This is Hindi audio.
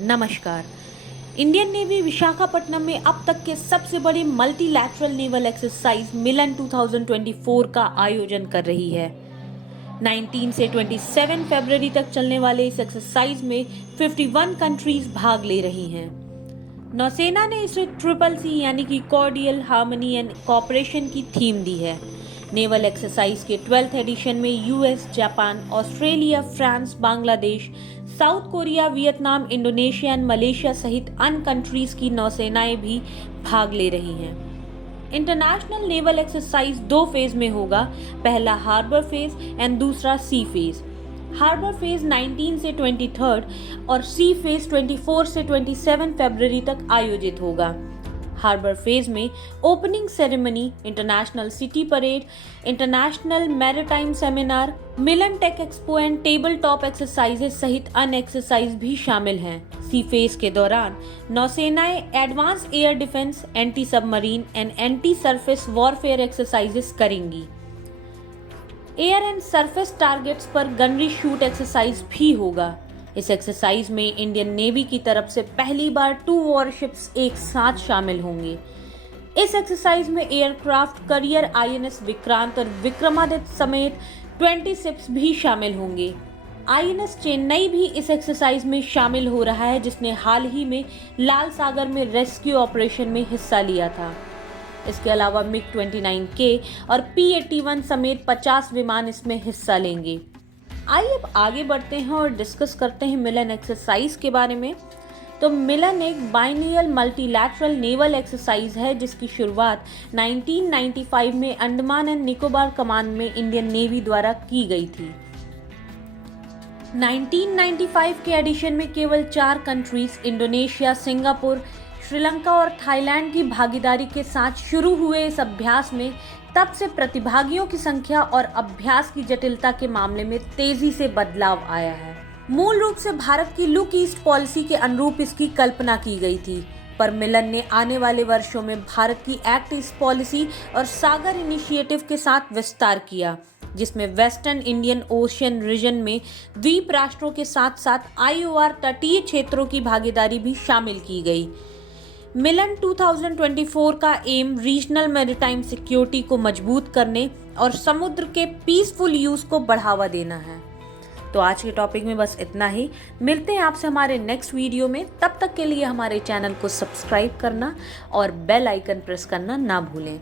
नमस्कार। इंडियन नेवी विशाखापट्टनम में अब तक के सबसे बड़ी मल्टीलैटरल नेवल एक्सरसाइज मिलन 2024 का आयोजन कर रही है। 19 से 27 फरवरी तक चलने वाले इस एक्सरसाइज में 51 कंट्रीज भाग ले रही हैं। नौसेना ने इसे ट्रिपल सी यानी कि कॉर्डियल, हार्मनी एंड कोऑपरेशन की थीम दी है। नेवल एक्सरसाइज के 12th एडिशन में US, Japan, Australia, France, Bangladesh, south Korea, Vietnam, Indonesia and Malaysia सहित अन्य कंट्रीज की नौसेनाएं भी भाग ले रही हैं। इंटरनेशनल नेवल एक्सरसाइज 2 फेज में होगा, पहला हार्बर फेज एंड दूसरा सी फेज। हार्बर फेज 19 से 23 और सी फेज 24 से 27 फरवरी तक आयोजित होगा। हार्बर फेज में opening ceremony, international city parade, international maritime seminar, Milan tech expo and table top exercises सहित अन्य एक्सरसाइज भी शामिल हैं। सी फेज के दौरान नौसेनाएं advance air defence, anti submarine and anti surface warfare exercises करेंगी। एयर एंड सरफेस टारगेट्स पर गनरी शूट एक्सरसाइज भी होगा। इस एक्सरसाइज में इंडियन नेवी की तरफ से पहली बार 2 वॉरशिप्स एक साथ शामिल होंगे। इस एक्सरसाइज में एयरक्राफ्ट करियर आईएनएस विक्रांत और विक्रमादित्य समेत 20 शिप्स भी शामिल होंगे। आईएनएस चेन्नई भी इस एक्सरसाइज में शामिल हो रहा है, जिसने हाल ही में लाल सागर में रेस्क्यू ऑपरेशन में हिस्सा लिया था। इसके अलावा मिग 29K और P-81 समेत 50 विमान इसमें हिस्सा लेंगे। आइए अब आगे बढ़ते हैं और डिस्कस करते हैं मिलन एक्सरसाइज के बारे में। तो मिलन एक बाइनियल मल्टीलैटरल नेवल एक्सरसाइज है जिसकी शुरुआत 1995 में अंडमान एंड निकोबार कमान में इंडियन नेवी द्वारा की गई थी। 1995 के एडिशन में केवल 4 कंट्रीज इंडोनेशिया, सिंगापुर, श्रीलंका और थाईलैंड की भागीदारी के साथ शुरू हुए इस अभ्यास में तब से प्रतिभागियों की संख्या और अभ्यास की जटिलता के मामले में तेजी से बदलाव आया है। मूल रूप से भारत की लुक ईस्ट पॉलिसी के अनुरूप इसकी कल्पना की गई थी, पर मिलन ने आने वाले वर्षों में भारत की एक्ट ईस्ट पॉलिसी और सागर इनिशिएटिव के साथ विस्तार किया, जिसमें वेस्टर्न इंडियन ओशियन रीजन में द्वीप राष्ट्रों के साथ साथ IOR तटीय क्षेत्रों की भागीदारी भी शामिल की गई। मिलन 2024 का एम रीजनल मैरीटाइम सिक्योरिटी को मजबूत करने और समुद्र के पीसफुल यूज को बढ़ावा देना है। तो आज के टॉपिक में बस इतना ही। मिलते हैं आपसे हमारे नेक्स्ट वीडियो में। तब तक के लिए हमारे चैनल को सब्सक्राइब करना और बेल आइकन प्रेस करना ना भूलें।